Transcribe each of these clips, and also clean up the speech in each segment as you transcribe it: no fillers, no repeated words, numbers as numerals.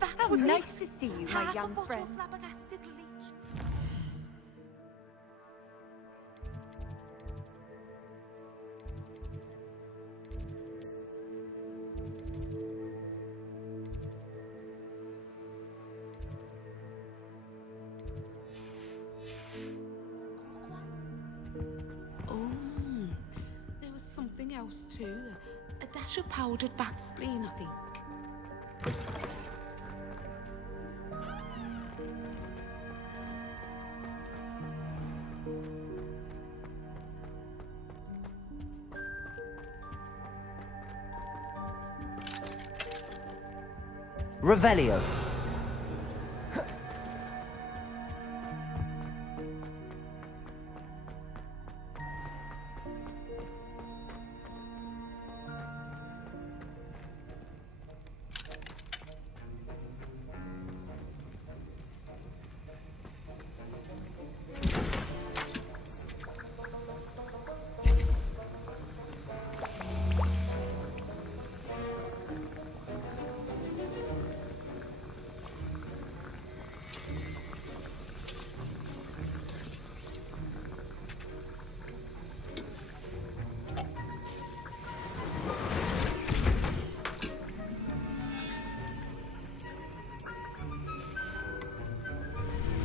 That was nice to see you, my young friend. Flabbergasted leech. Oh, there was something else too. A dash of powdered bat spleen, I think. Revelio.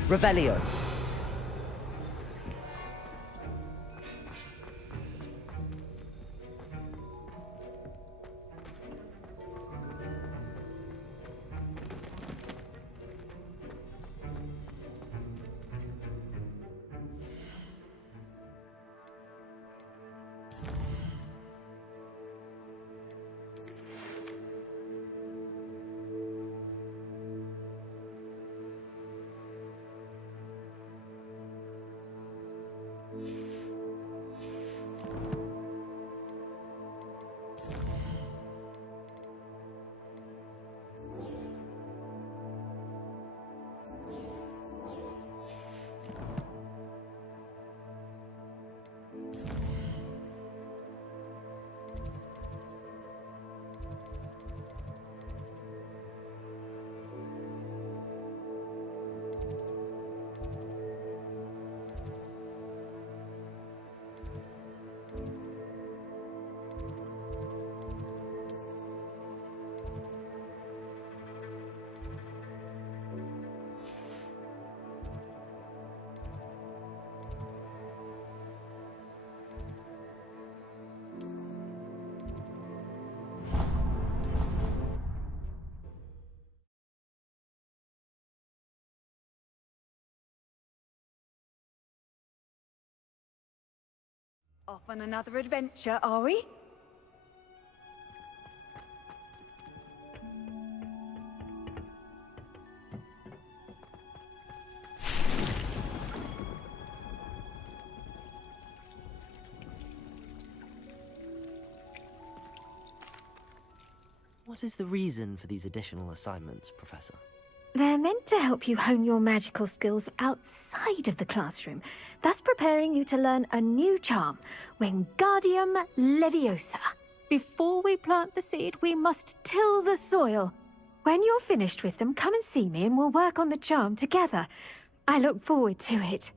Revelio. Off on another adventure, are we? What is the reason for these additional assignments, Professor? They're meant to help you hone your magical skills outside of the classroom, thus preparing you to learn a new charm, Wingardium Leviosa. Before we plant the seed, we must till the soil. When you're finished with them, come and see me and we'll work on the charm together. I look forward to it.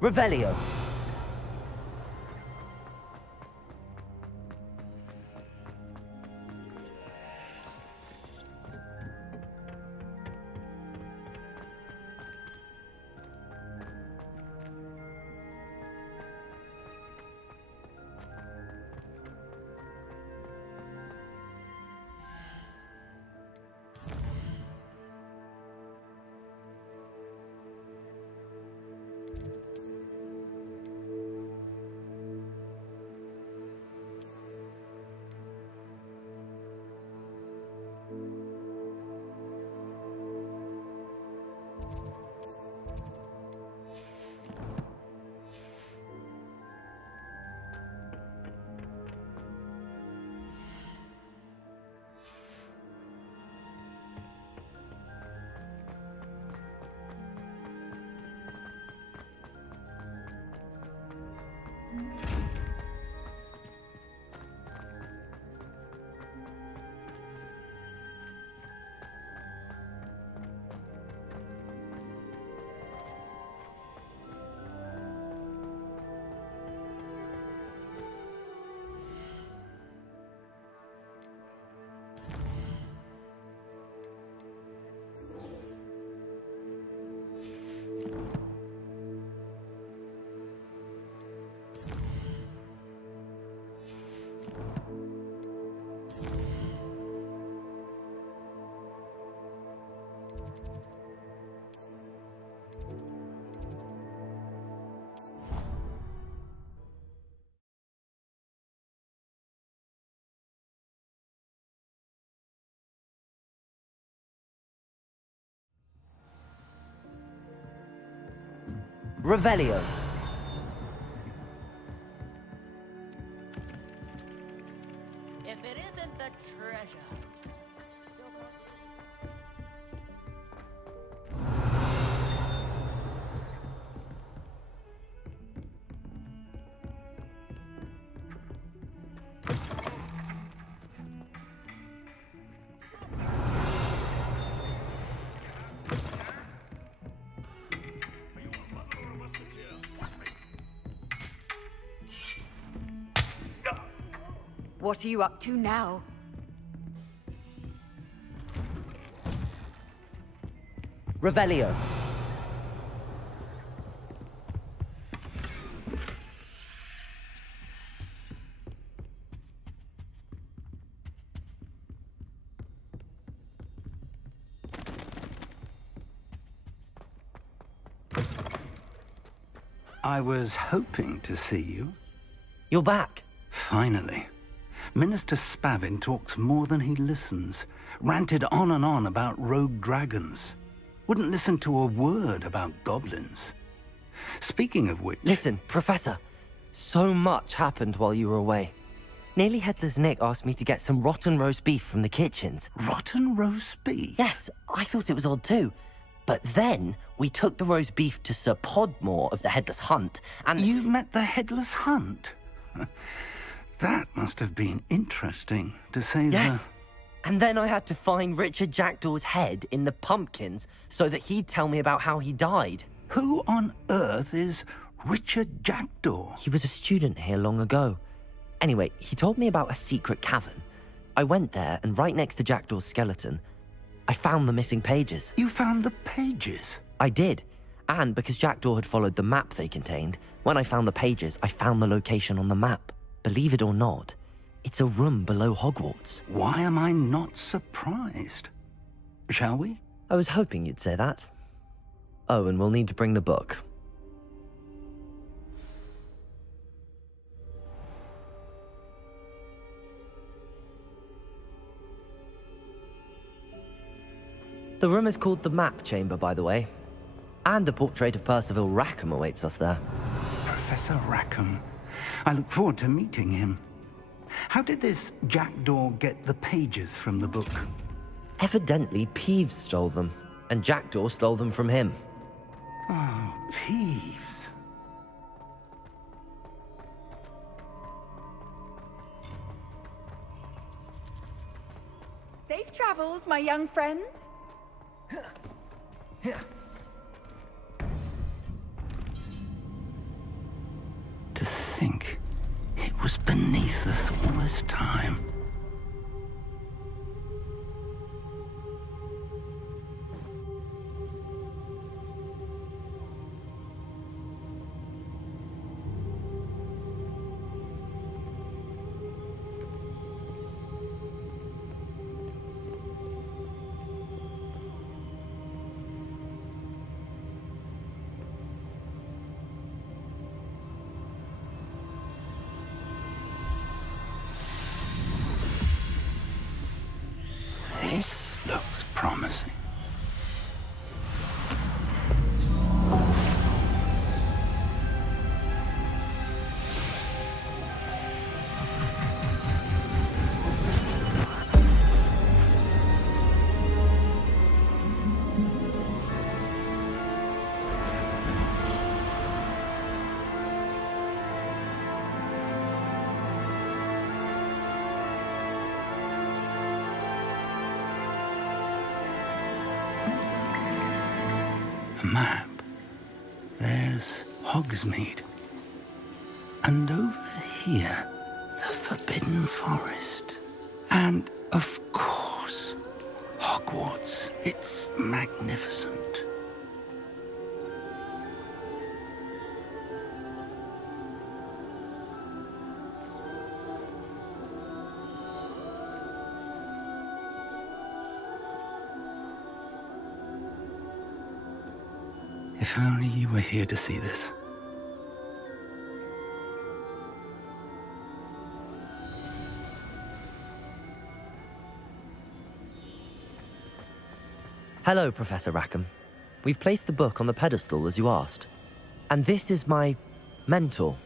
Revelio! Revelio! If it isn't the treasure. What are you up to now? Revelio! I was hoping to see you. You're back! Finally. Minister Spavin talks more than he listens. Ranted on and on about rogue dragons. Wouldn't listen to a word about goblins. Speaking of which... Listen, Professor. So much happened while you were away. Nearly Headless Nick asked me to get some rotten roast beef from the kitchens. Rotten roast beef? Yes, I thought it was odd too. But then we took the roast beef to Sir Podmore of the Headless Hunt, and... You met the Headless Hunt? That must have been interesting, to say the... Yes. And then I had to find Richard Jackdaw's head in the pumpkins so that he'd tell me about how he died. Who on earth is Richard Jackdaw? He was a student here long ago. Anyway, he told me about a secret cavern. I went there, and right next to Jackdaw's skeleton, I found the missing pages. You found the pages? I did. And because Jackdaw had followed the map they contained, when I found the pages, I found the location on the map. Believe it or not, It's a room below Hogwarts. Why am I not surprised? Shall we? I was hoping you'd say that. Oh, and we'll need to bring the book. The room is called the Map Chamber, by the way. And a portrait of Percival Rackham awaits us there. Professor Rackham. I look forward to meeting him. How did this jackdaw get the pages from the book? Evidently, Peeves stole them, and Jackdaw stole them from him. Oh, Peeves. Safe travels, my young friends. To think it was beneath us all this time. This looks promising. A map. There's Hogsmeade. And over here, the Forbidden Forest. And, of course, Hogwarts. It's magnificent. If only you were here to see this. Hello, Professor Rackham. We've placed the book on the pedestal as you asked. And this is my mentor,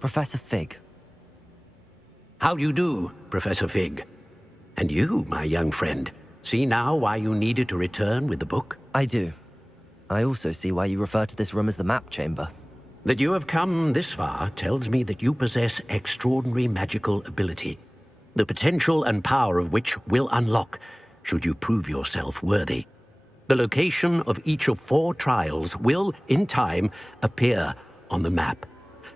Professor Fig. How do you do, Professor Fig? And you, my young friend, see now why you needed to return with the book? I do. I also see why you refer to this room as the Map Chamber. That you have come this far tells me that you possess extraordinary magical ability, the potential and power of which will unlock should you prove yourself worthy. The location of each of 4 trials will, in time, appear on the map.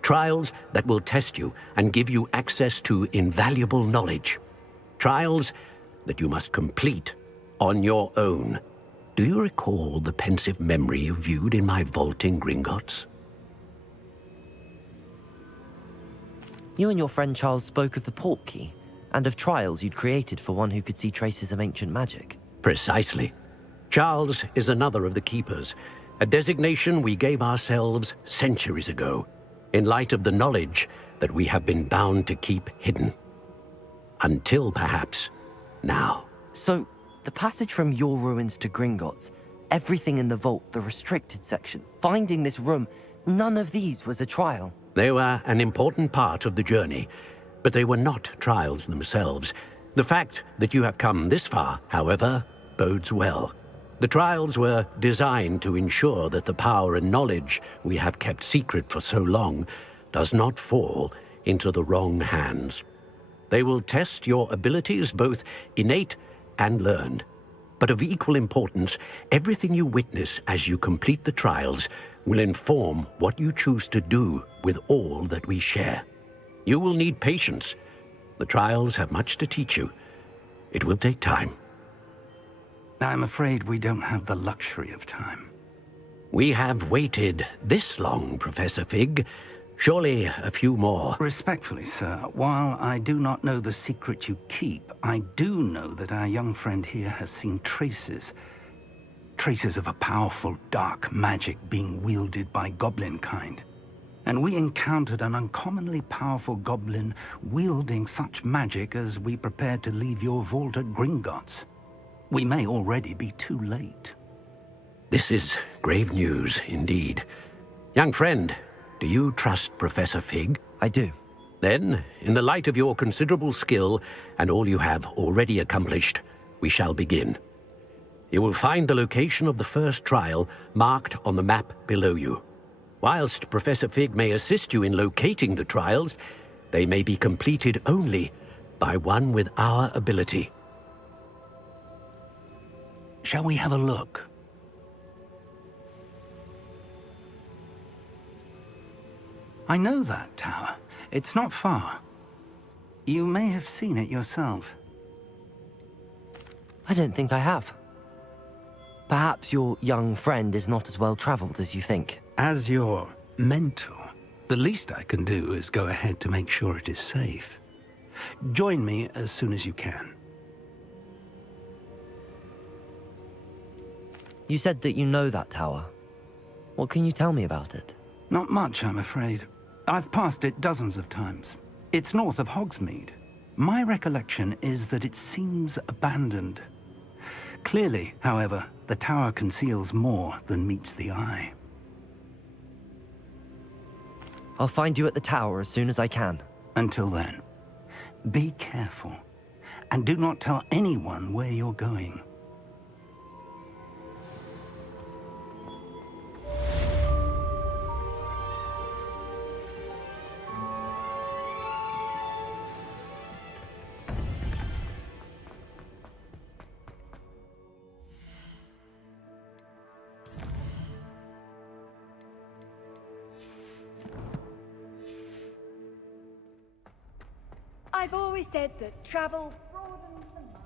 Trials that will test you and give you access to invaluable knowledge. Trials that you must complete on your own. Do you recall the pensive memory you viewed in my vault in Gringotts? You and your friend Charles spoke of the Portkey, and of trials you'd created for one who could see traces of ancient magic. Precisely. Charles is another of the Keepers, a designation we gave ourselves centuries ago, in light of the knowledge that we have been bound to keep hidden. Until, perhaps, now. So, the passage from your ruins to Gringotts, everything in the vault, the restricted section, finding this room, none of these was a trial. They were an important part of the journey, but they were not trials themselves. The fact that you have come this far, however, bodes well. The trials were designed to ensure that the power and knowledge we have kept secret for so long does not fall into the wrong hands. They will test your abilities, both innate and learned. But of equal importance, everything you witness as you complete the trials will inform what you choose to do with all that we share. You will need patience. The trials have much to teach you. It will take time. I'm afraid we don't have the luxury of time. We have waited this long, Professor Fig. Surely a few more. Respectfully, sir, while I do not know the secret you keep, I do know that our young friend here has seen traces. Traces of a powerful dark magic being wielded by goblin kind. And we encountered an uncommonly powerful goblin wielding such magic as we prepared to leave your vault at Gringotts. We may already be too late. This is grave news indeed. Young friend, do you trust Professor Fig? I do. Then, in the light of your considerable skill and all you have already accomplished, we shall begin. You will find the location of the first trial marked on the map below you. Whilst Professor Fig may assist you in locating the trials, they may be completed only by one with our ability. Shall we have a look? I know that tower. It's not far. You may have seen it yourself. I don't think I have. Perhaps your young friend is not as well traveled as you think. As your mentor, the least I can do is go ahead to make sure it is safe. Join me as soon as you can. You said that you know that tower. What can you tell me about it? Not much, I'm afraid. I've passed it dozens of times. It's north of Hogsmeade. My recollection is that it seems abandoned. Clearly, however, the tower conceals more than meets the eye. I'll find you at the tower as soon as I can. Until then, be careful, and do not tell anyone where you're going. I've always said that travel broadens the mind.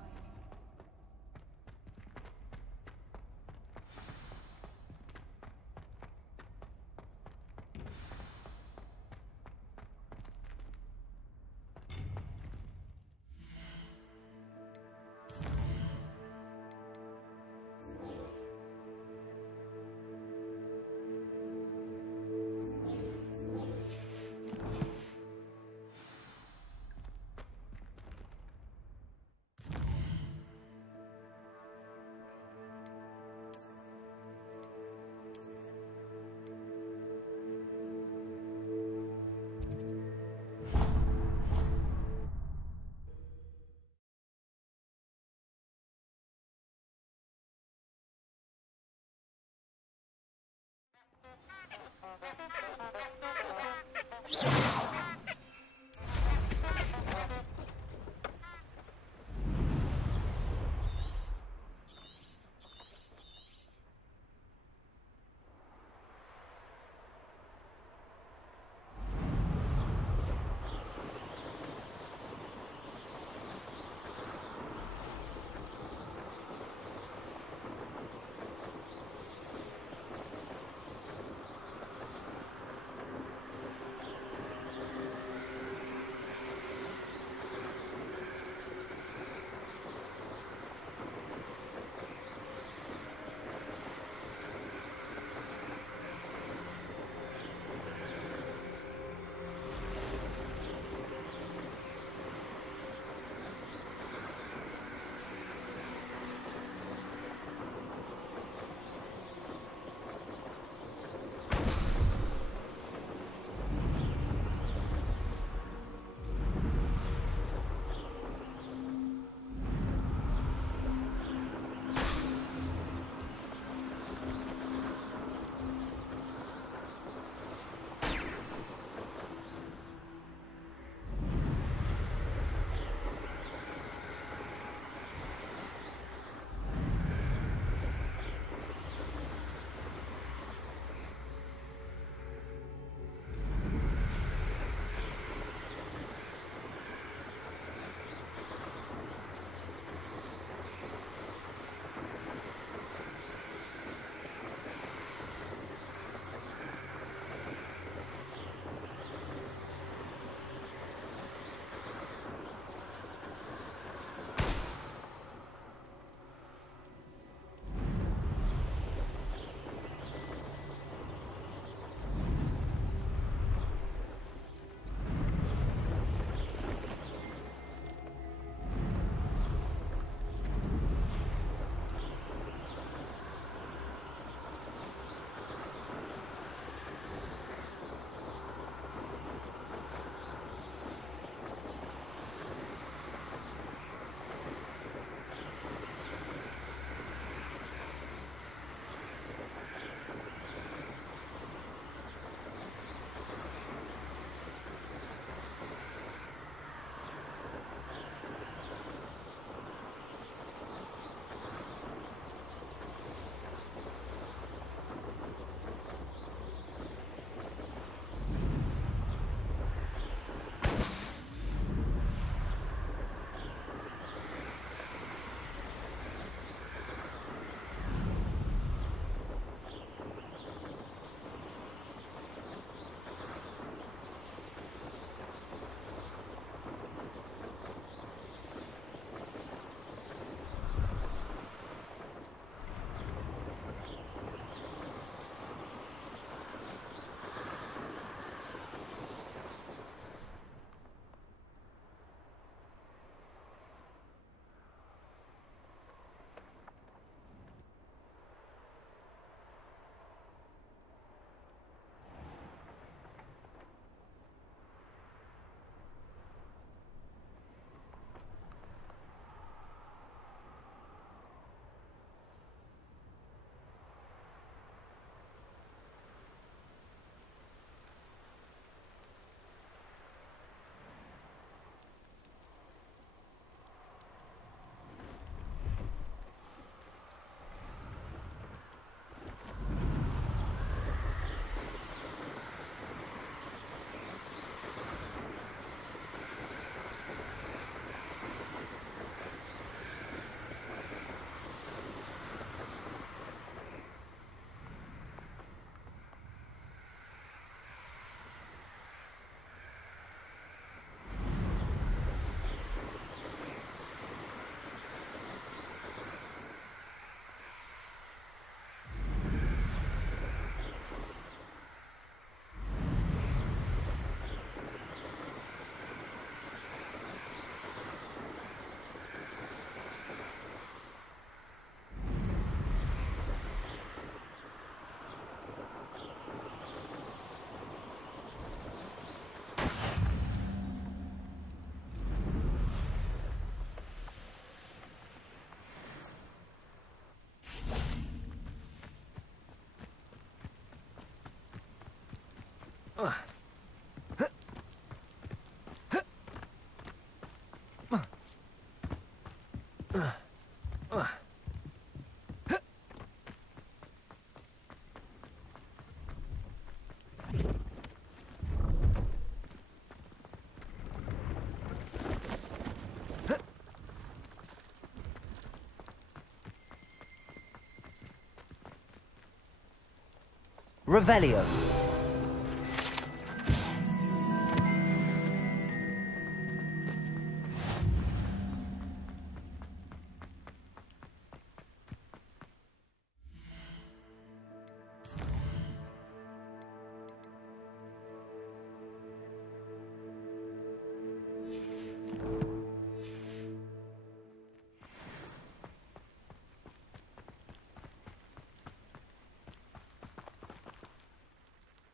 Revelio.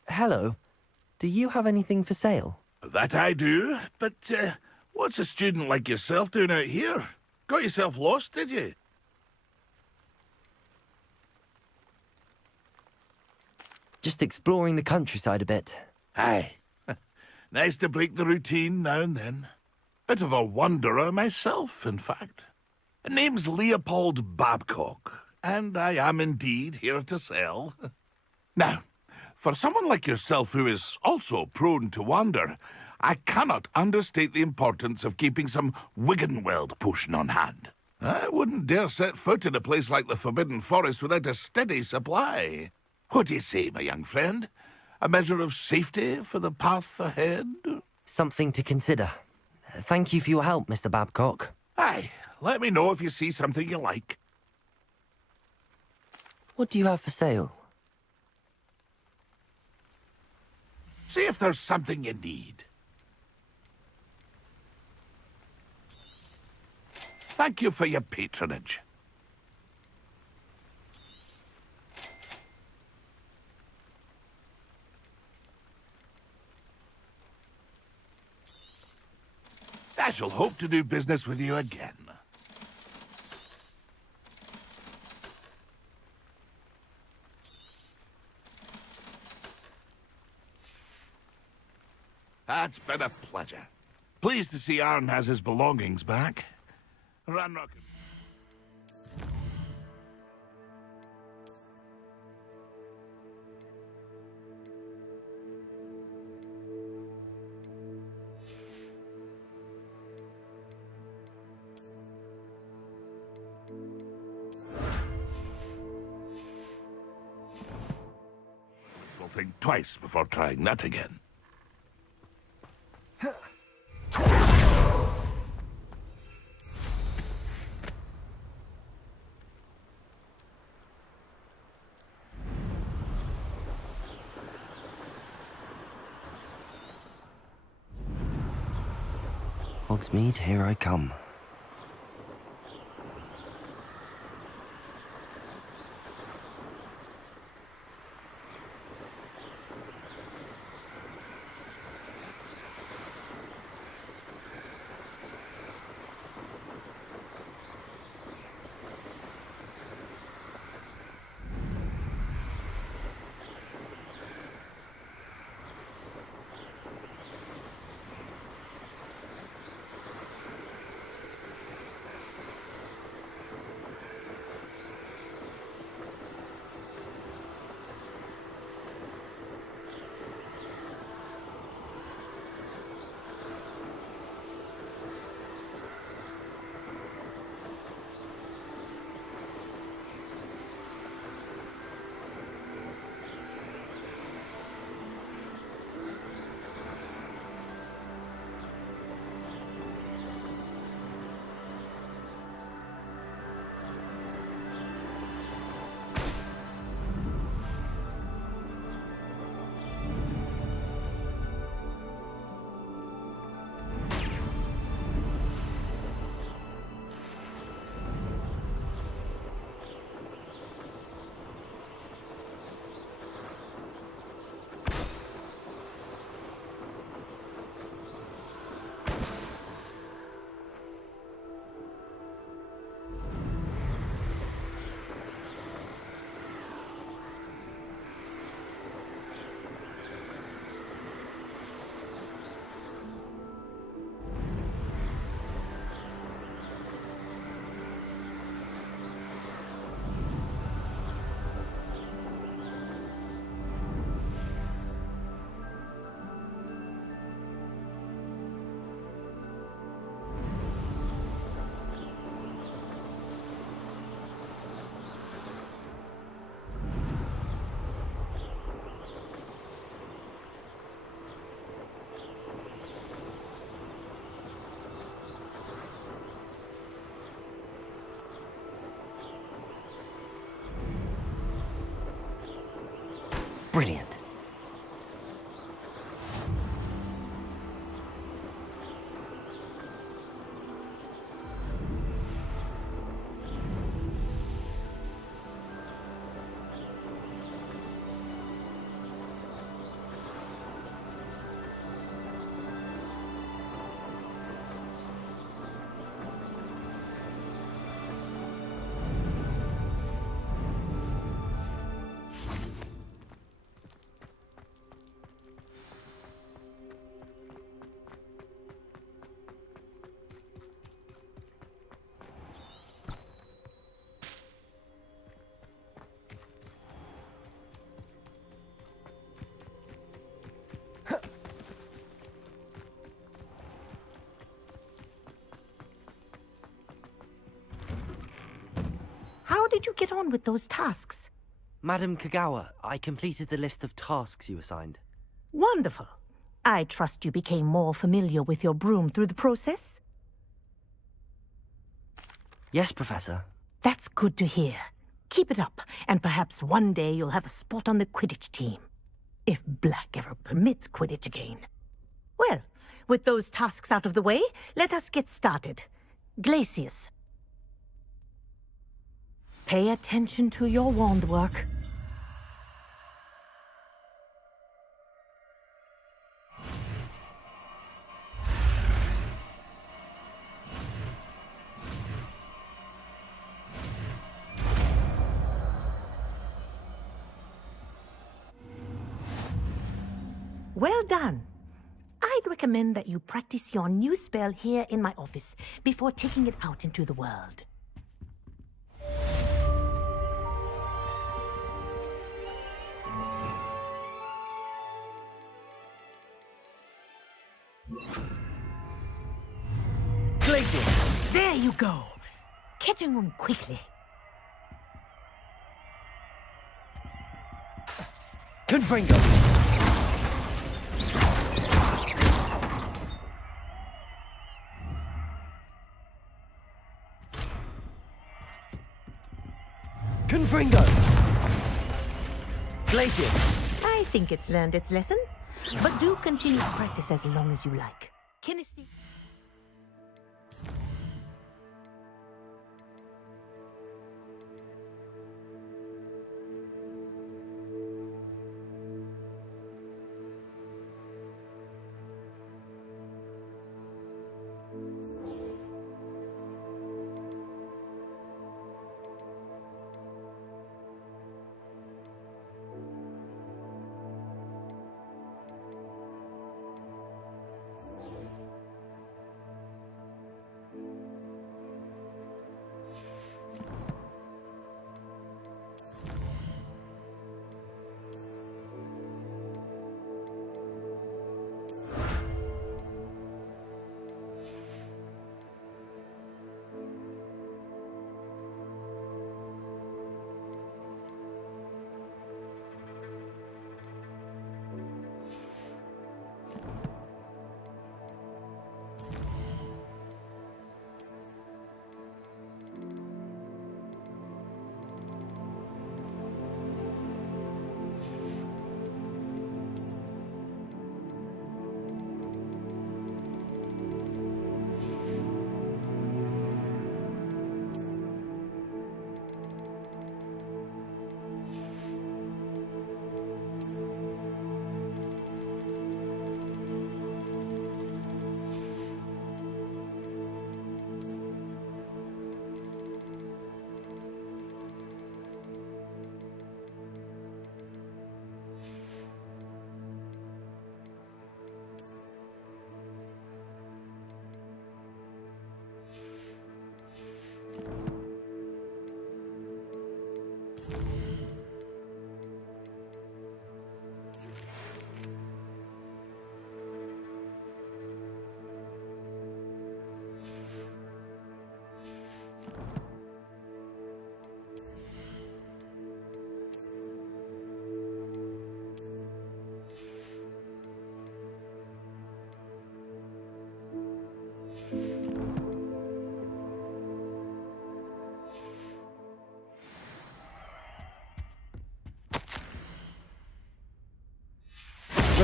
Hello. Do you have anything for sale? That I do, but what's a student like yourself doing out here? Got yourself lost, did you? Just exploring the countryside a bit. Aye. Nice to break the routine now and then. Bit of a wanderer myself, in fact. Name's Leopold Babcock, and I am indeed here to sell. Now, for someone like yourself who is also prone to wander, I cannot understate the importance of keeping some Wiggenweld potion on hand. I wouldn't dare set foot in a place like the Forbidden Forest without a steady supply. What do you say, my young friend? A measure of safety for the path ahead? Something to consider. Thank you for your help, Mr. Babcock. Aye, let me know if you see something you like. What do you have for sale? See if there's something you need. Thank you for your patronage. I shall hope to do business with you again. That's been a pleasure. Pleased to see Arn has his belongings back. Ranrock. Will think twice before trying that again. Hogsmeade, here I come. Brilliant. How did you get on with those tasks? Madam Kagawa, I completed the list of tasks you assigned. Wonderful. I trust you became more familiar with your broom through the process? Yes, Professor. That's good to hear. Keep it up, and perhaps one day you'll have a spot on the Quidditch team. If Black ever permits Quidditch again. Well, with those tasks out of the way, let us get started. Glacius. Pay attention to your wand work. Well done. I'd recommend that you practice your new spell here in my office before taking it out into the world. Glacius! There you go. Catching them quickly. Confringo! Confringo! Glacius! I think it's learned its lesson, but do continue to practice as long as you like. Kinesthesia.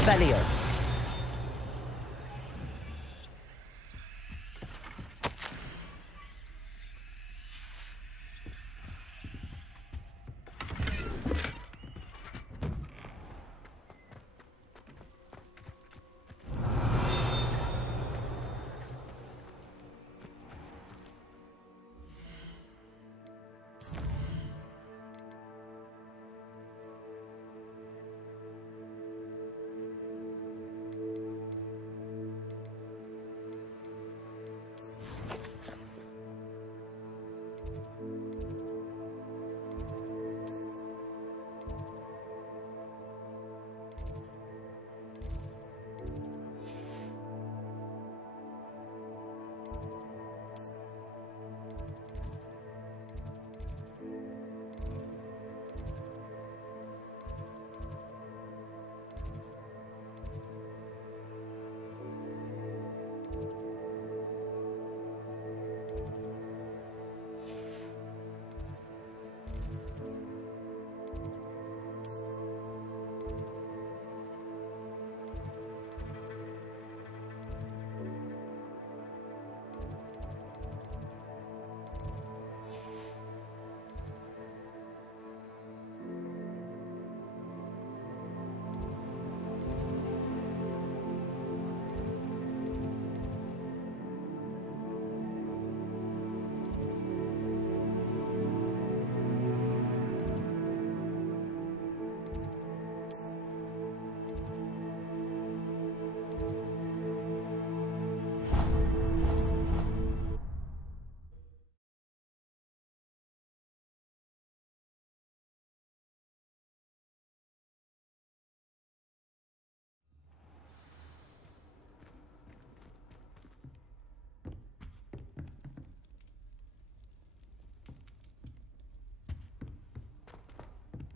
Revelio.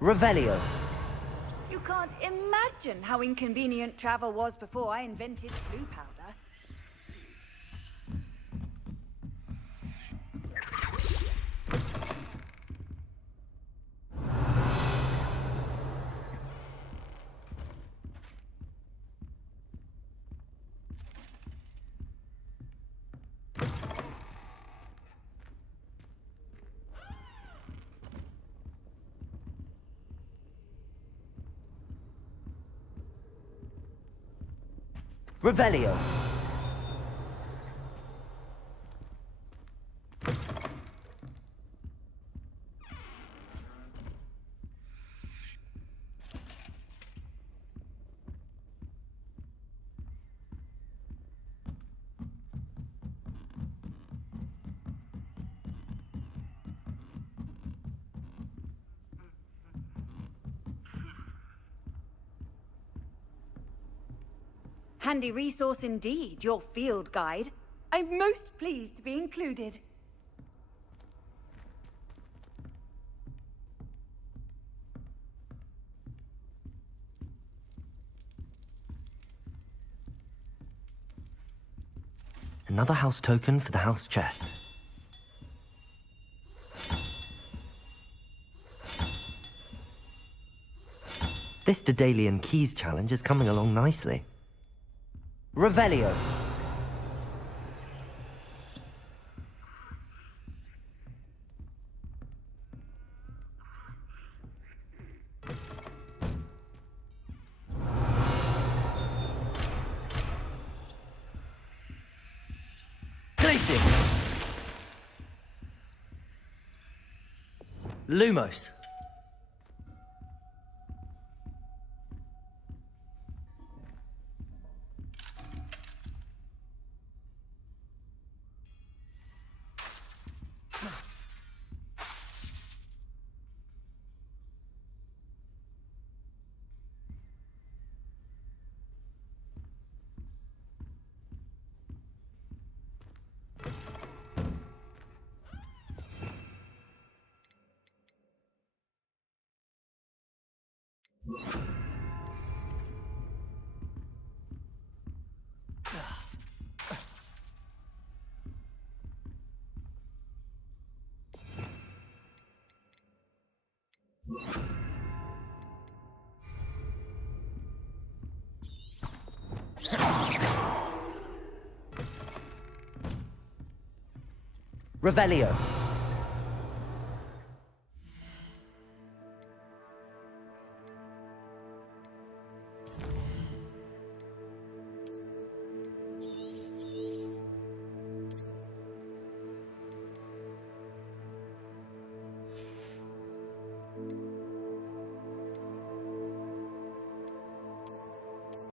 Revelio. You can't imagine how inconvenient travel was before I invented blue powder. Revelio. Handy resource indeed, your field guide. I'm most pleased to be included. Another house token for the house chest. This Daedalian Keys challenge is coming along nicely. Revelio. Glacis. Lumos. Revelio.